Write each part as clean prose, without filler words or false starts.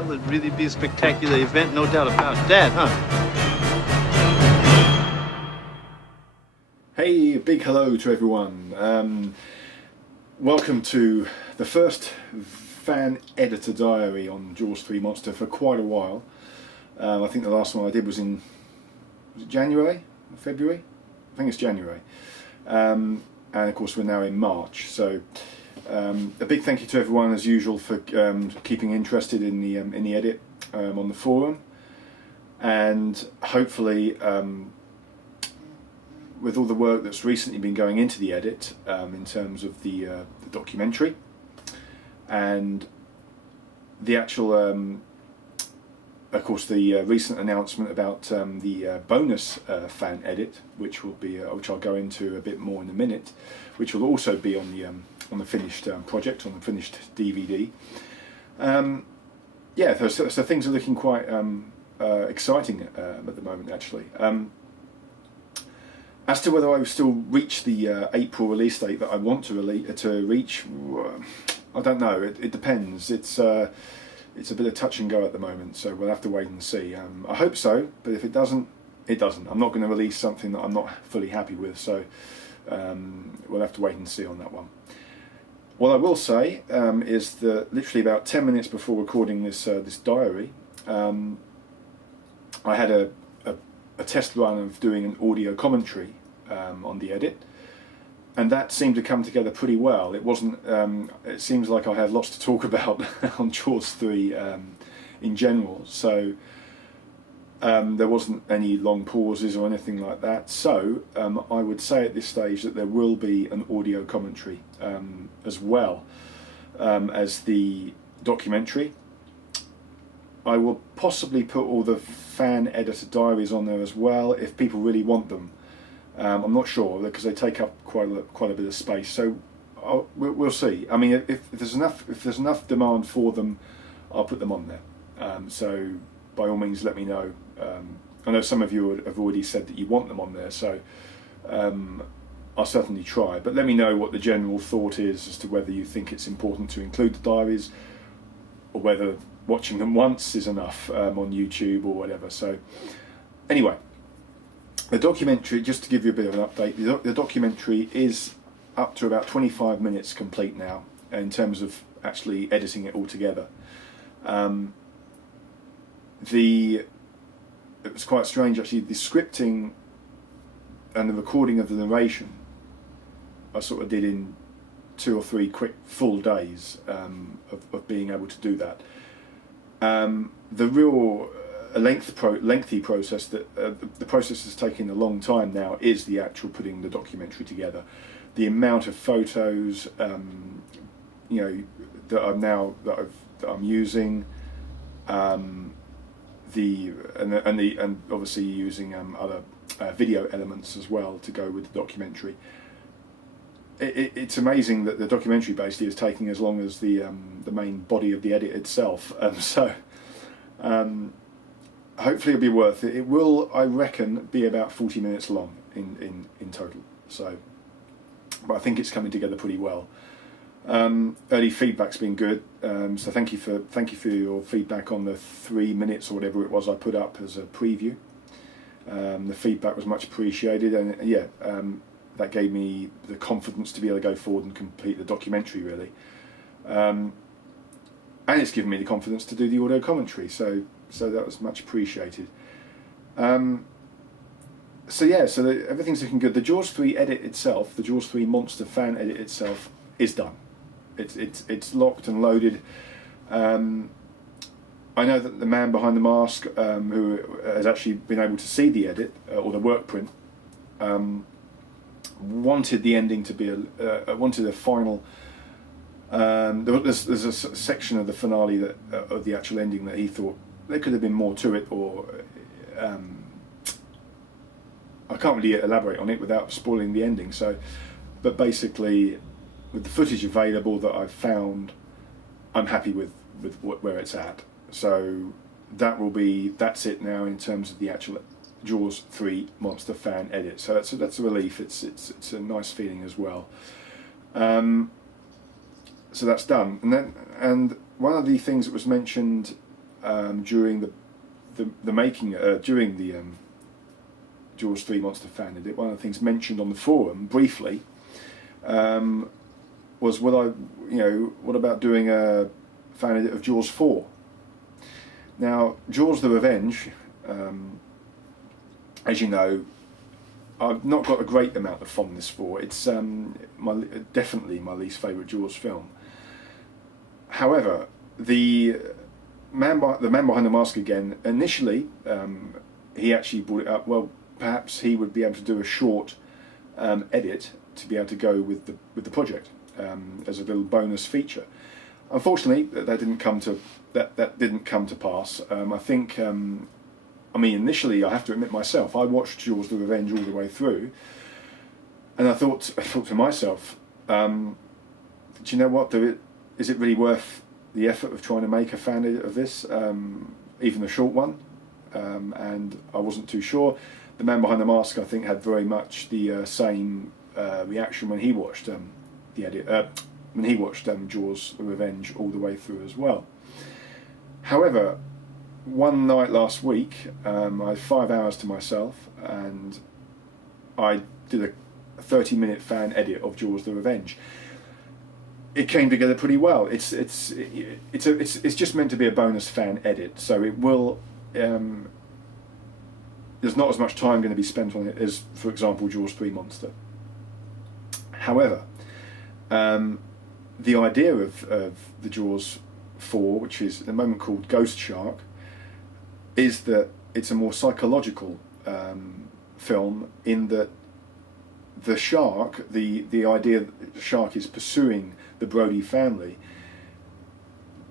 That would really be a spectacular event, no doubt about that, huh? Hey, big hello to everyone. Welcome to the first fan editor diary on Jaws 3 Monster for quite a while. I think the last one I did was in January? February? I think it's January. And of course we're now in March. So a big thank you to everyone as usual for keeping interested in the edit on the forum. And hopefully with all the work that's recently been going into the edit in terms of the documentary and the actual, of course, the recent announcement about the bonus fan edit, which will be, which I'll go into a bit more in a minute, which will also be on the finished project, on the finished DVD. Yeah, so things are looking quite exciting at the moment, actually. As to whether I will still reach the April release date that I want to reach, I don't know. It depends. It's a bit of touch and go at the moment, so we'll have to wait and see. I hope so, but if it doesn't, it doesn't. I'm not going to release something that I'm not fully happy with, so we'll have to wait and see on that one. What I will say is that literally about 10 minutes before recording this diary, I had a test run of doing an audio commentary on the edit, and that seemed to come together pretty well. It wasn't. It seems like I have lots to talk about on Jaws 3 in general, so there wasn't any long pauses or anything like that. So I would say at this stage that there will be an audio commentary as well as the documentary. I will possibly put all the fan editor diaries on there as well if people really want them. I'm not sure because they take up quite a bit of space. So we'll see. I mean, if there's enough demand for them, I'll put them on there. So by all means, let me know. I know some of you have already said that you want them on there, so I'll certainly try. But let me know what the general thought is as to whether you think it's important to include the diaries, or whether watching them once is enough on YouTube or whatever. So anyway, the documentary, just to give you a bit of an update, the documentary is up to about 25 minutes complete now in terms of actually editing it all together. It was quite strange actually, the scripting and the recording of the narration I sort of did in 2 or 3 quick full days of being able to do that. The real lengthy process, the process that's taking a long time now, is the actual putting the documentary together. The amount of photos, you know, that I'm using, and obviously using other video elements as well to go with the documentary. It's amazing that the documentary basically is taking as long as the main body of the edit itself. So hopefully it'll be worth it. It will, I reckon, be about 40 minutes long in total. So, but I think it's coming together pretty well. Early feedback's been good. So thank you for your feedback on the 3 minutes or whatever it was I put up as a preview. The feedback was much appreciated, and yeah. That gave me the confidence to be able to go forward and complete the documentary, really. And it's given me the confidence to do the audio commentary, so that was much appreciated. So yeah, everything's looking good. The Jaws 3 edit itself, the Jaws 3 Monster fan edit itself, is done. It's locked and loaded. I know that the man behind the mask, who has actually been able to see the edit, or the work print, wanted the ending to be wanted a final. There's a section of the finale that of the actual ending that he thought there could have been more to it, or I can't really elaborate on it without spoiling the ending. So, but basically, with the footage available that I've found, I'm happy with where it's at. So that's it now in terms of the actual Jaws 3 Monster fan edit. So that's a relief. It's a nice feeling as well. So that's done. And one of the things that was mentioned during the making, during the Jaws 3 Monster fan edit. One of the things mentioned on the forum briefly was what about doing a fan edit of Jaws 4? Now, Jaws the Revenge, as you know, I've not got a great amount of fondness for. It's definitely my least favourite Jaws film. However, the man behind the mask again, initially he actually brought it up, well, perhaps he would be able to do a short edit to be able to go with the project as a little bonus feature. Unfortunately, that didn't come to pass. I think, initially, I have to admit myself, I watched Jaws the Revenge all the way through, and I thought to myself, do you know what? Is it really worth the effort of trying to make a fan edit of this, even a short one? And I wasn't too sure. The man behind the mask, I think, had very much the same reaction when he watched the edit. When he watched Jaws the Revenge all the way through as well. However, one night last week, I had 5 hours to myself, and I did a 30-minute fan edit of Jaws the Revenge. It came together pretty well. It's just meant to be a bonus fan edit, so it will. There's not as much time going to be spent on it as, for example, Jaws 3 Monster. However, the idea of the Jaws 4, which is at the moment called Ghost Shark, is that it's a more psychological film, in that the shark, the idea that the shark is pursuing the Brody family.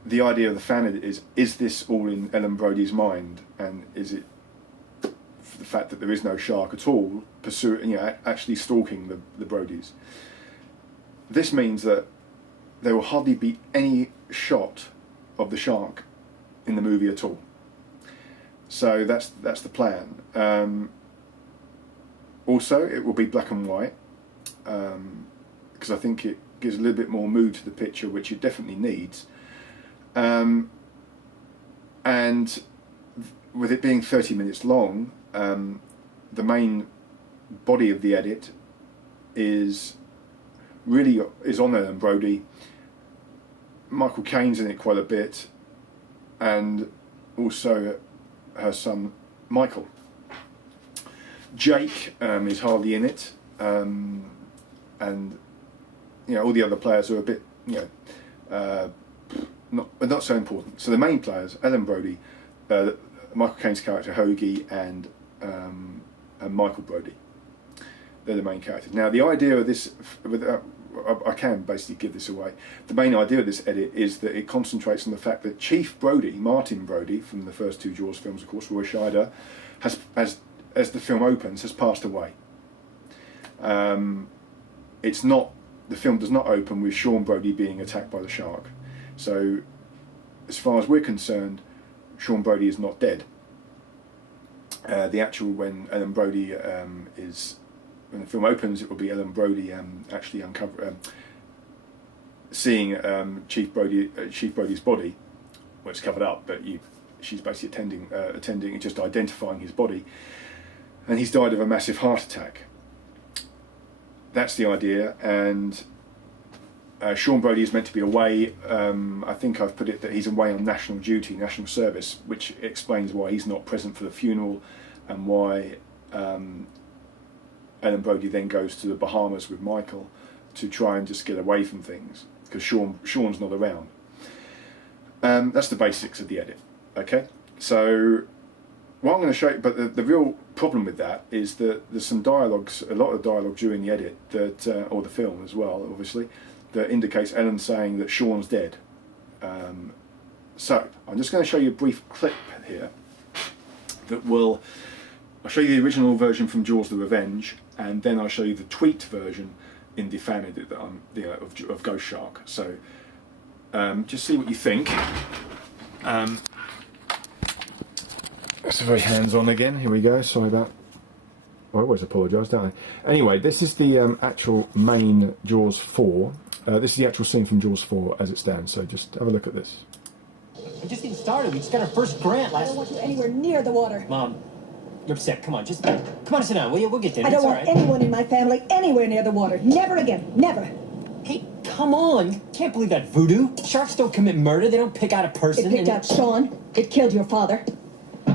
The idea of the fan edit is this all in Ellen Brody's mind, and is it the fact that there is no shark at all actually stalking the Brodies? This means that there will hardly be any shot of the shark in the movie at all. So that's the plan. Also, it will be black and white, because I think it gives a little bit more mood to the picture, which it definitely needs. And with it being 30 minutes long, the main body of the edit is on Ellen Brody. Michael Caine's in it quite a bit, and also her son Michael. Jake is hardly in it, and all the other players are a bit not so important. So the main players: Ellen Brody, Michael Caine's character Hoagie, and Michael Brody. They're the main characters. Now, the idea of this, I can basically give this away. The main idea of this edit is that it concentrates on the fact that Chief Brody, Martin Brody, from the first two Jaws films, of course, Roy Scheider, as the film opens, has passed away. The film does not open with Sean Brody being attacked by the shark. So, as far as we're concerned, Sean Brody is not dead. When Ellen Brody when the film opens, it will be Ellen Brody actually seeing Chief Brody's body. Well, it's covered up, but she's basically attending and just identifying his body, and he's died of a massive heart attack. That's the idea, and Sean Brody is meant to be away. I think I've put it that he's away on national duty, national service, which explains why he's not present for the funeral, and why Ellen Brody then goes to the Bahamas with Michael to try and just get away from things, because Sean's not around. That's the basics of the edit. Okay, so what I'm going to show you, but the real problem with that is that there's some dialogues, a lot of dialogue during the edit, that or the film as well, obviously, that indicates Ellen saying that Sean's dead. So I'm just going to show you a brief clip here that will. I'll show you the original version from Jaws the Revenge, and then I'll show you the tweaked version in the fan edit that of Ghost Shark. So just see what you think. It's very hands-on again. Here we go. Sorry about. I always apologise, don't I? Anyway, this is the actual main Jaws 4. This is the actual scene from Jaws 4 as it stands. So just have a look at this. I'm just getting started. We just got our first grant I last... don't want you anywhere near the water. Mom, you're upset. Come on, just... Come on, sit down, will you? We'll get dinner. I don't It's all want right. anyone in my family anywhere near the water. Never again. Never. Hey, come on. You can't believe that voodoo. Sharks don't commit murder. They don't pick out a person. It picked out Sean. It killed your father.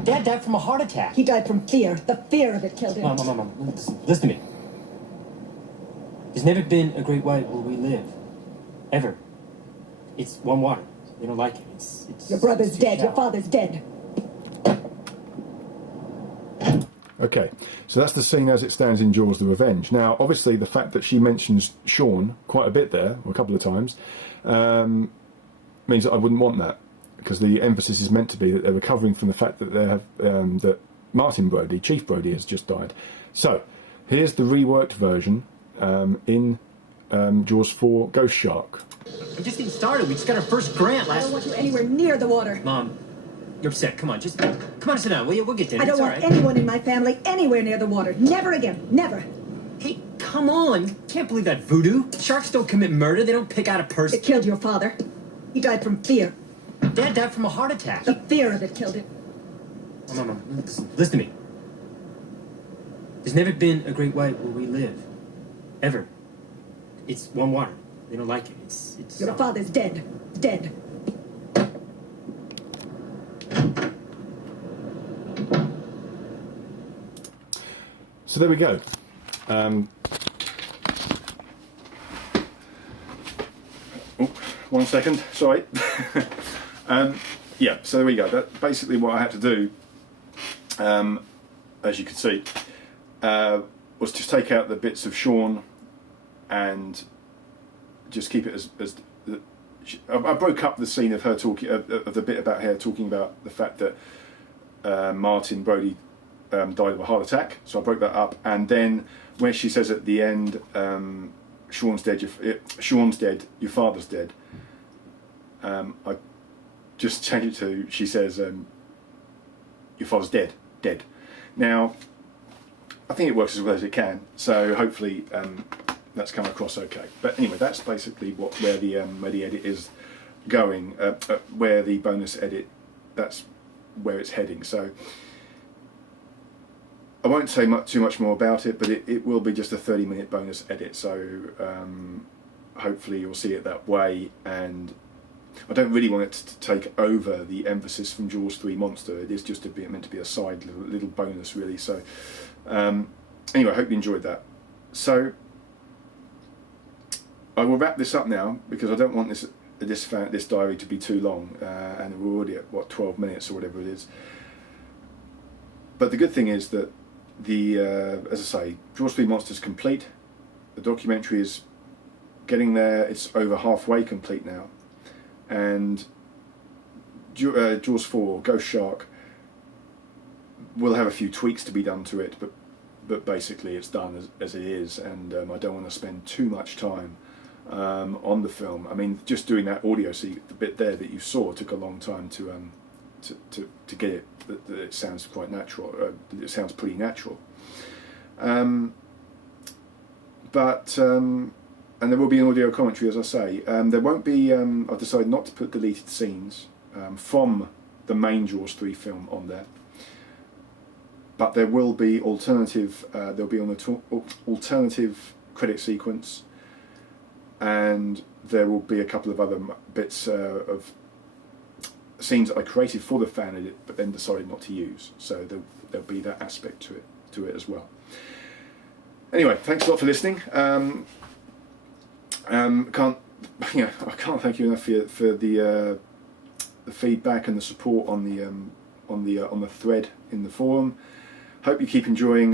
Dad died from a heart attack. He died from fear. The fear of it killed him. Mom. Listen to me. There's never been a great white where we live. Ever. It's one water. They don't like it. It's Your brother's too dead. Your shallow. father's dead. Okay, so that's the scene as it stands in Jaws: The Revenge. Now, obviously, the fact that she mentions Sean quite a bit there, or a couple of times, means that I wouldn't want that, because the emphasis is meant to be that they're recovering from the fact that they have that Martin Brody, Chief Brody, has just died. So, here's the reworked version in Jaws 4: Ghost Shark. I'm just getting started. We just got our first grant I last... don't want you anywhere near the water. Mom, you're upset. Come on, just... Come on, sit down, will you? We'll get dinner. I don't It's all want right. anyone in my family anywhere near the water. Never again. Never. Hey, come on. You can't believe that voodoo. Sharks don't commit murder. They don't pick out a person. It killed your father. He died from fear. Dad died from a heart attack. The fear of it killed him. Mom, listen to me. There's never been a great white where we live. Ever. It's one water. They don't like it. It's Your father's dead. Dead. So there we go. Oh, 1 second, sorry. Yeah, so there we go. That's basically what I had to do, as you can see, was just take out the bits of Sean and just keep it as I broke up the scene of her talking, of the bit about her talking about the fact that Martin Brody died of a heart attack. So I broke that up, and then where she says at the end, Sean's dead, your father's dead. I just changed it to, she says, your father's dead. Now, I think it works as well as it can, so hopefully that's come across okay. But anyway, that's basically where the edit is going, where the bonus edit, that's where it's heading. So I won't say too much more about it, but it will be just a 30-minute bonus edit, so hopefully you'll see it that way. And I don't really want it to take over the emphasis from Jaws 3 Monster. It is just meant to be a side little bonus, really. So anyway, I hope you enjoyed that. So I will wrap this up now, because I don't want this diary to be too long, and we're already at, what, 12 minutes or whatever it is. But the good thing is that as I say, Jaws 3 Monster is complete. The documentary is getting there. It's over halfway complete now. And Jaws 4, Ghost Shark, will have a few tweaks to be done to it, but basically it's done as it is, and I don't want to spend too much time on the film. I mean, just doing that audio, the bit there that you saw, took a long time to get it, that it sounds quite natural. It sounds pretty natural. And there will be an audio commentary, as I say. There won't be, I've decided not to put deleted scenes from the main Jaws 3 film on there. But there will be alternative, there'll be an alternative credit sequence, and there will be a couple of other bits of scenes that I created for the fan edit, but then decided not to use. So there'll be that aspect to it as well. Anyway, thanks a lot for listening. I can't thank you enough for the feedback and the support on the thread in the forum. Hope you keep enjoying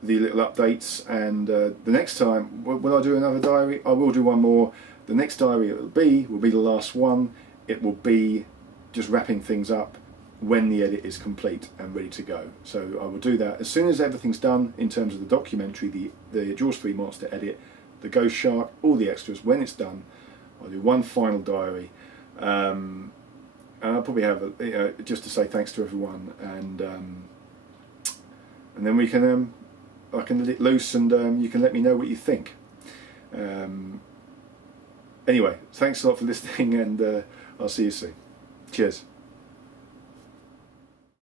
the little updates, and the next time, will I do another diary? I will do one more. The next diary will be the last one. It will be just wrapping things up when the edit is complete and ready to go. So I will do that as soon as everything's done in terms of the documentary, the Jaws 3 Monster edit, the Ghost Shark, all the extras. When it's done, I'll do one final diary, and I'll probably have just to say thanks to everyone, and then we can I can let it loose, and you can let me know what you think. Anyway, thanks a lot for listening, and I'll see you soon. Cheers. Cheers.